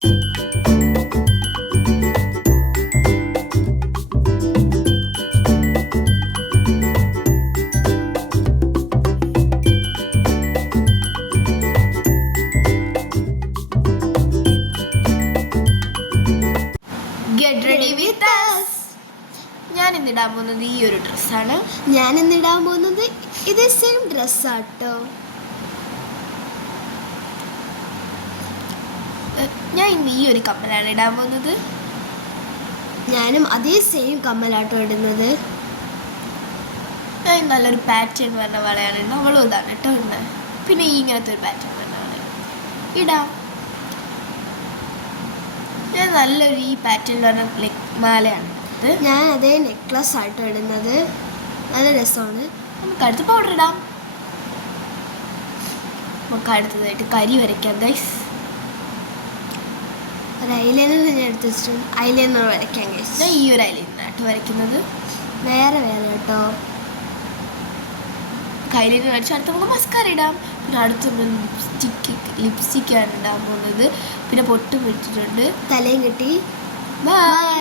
Get ready with us. ഞാൻ ഇന്നിടാൻ പോകുന്നത് ഈ ഒരു ഡ്രസ്സാണ്. ഞാൻ ഇന്നിടാൻ പോകുന്നത് ഇതേ സെയിം ഡ്രസ്സാട്ടോ. ഞാൻ ഇന്ന് ഈ ഒരു കമ്മലാണ് ഇടാൻ പോകുന്നത്. ഞാനും അതേ സെയിം കമ്മലാട്ടോ ഇടുന്നത്. ഞാൻ നല്ലൊരു പാറ്റേൺ പറഞ്ഞ വളയാണ് ഇടുന്നത്. അവളും ഇതാണ് കേട്ടോ ഇടുന്നത്. പിന്നെ ഈ ഇങ്ങനത്തെ ഒരു പാറ്റേൺ പറഞ്ഞ വള ഇടാം. ഞാൻ നല്ലൊരു ഈ പാറ്റേൺ പറഞ്ഞ മാലയാണ് ഇത്. ഞാൻ അതേ നെക്ലസ് ആട്ടോ ഇടുന്നത്. നല്ല രസമാണ്. നമുക്ക് അടുത്ത് പൗഡർ ഇടാം. നമുക്ക് അടുത്തതായിട്ട് കരി വരയ്ക്കാം ഗൈസ്. ഒരു ഐലൈനർ ഞാൻ എടുത്ത് വെച്ചിട്ടുണ്ട്. ഐലൈനർ വരയ്ക്കാം ഗൈസ്. ഞാൻ ഈ ഒരു ഐലൈനറായിട്ട് വരയ്ക്കുന്നത്. വേറെ കേട്ടോ. ഐലൈനർ വരച്ച് അടുത്ത് നമുക്ക് മസ്കാര ഇടാം. പിന്നെ അടുത്ത് ലിപ്സ്റ്റിക്കാണ് ഇടാൻ പോകുന്നത്. പിന്നെ പൊട്ടും ഇട്ടിട്ടുണ്ട്. തലയും കെട്ടി. ബൈ.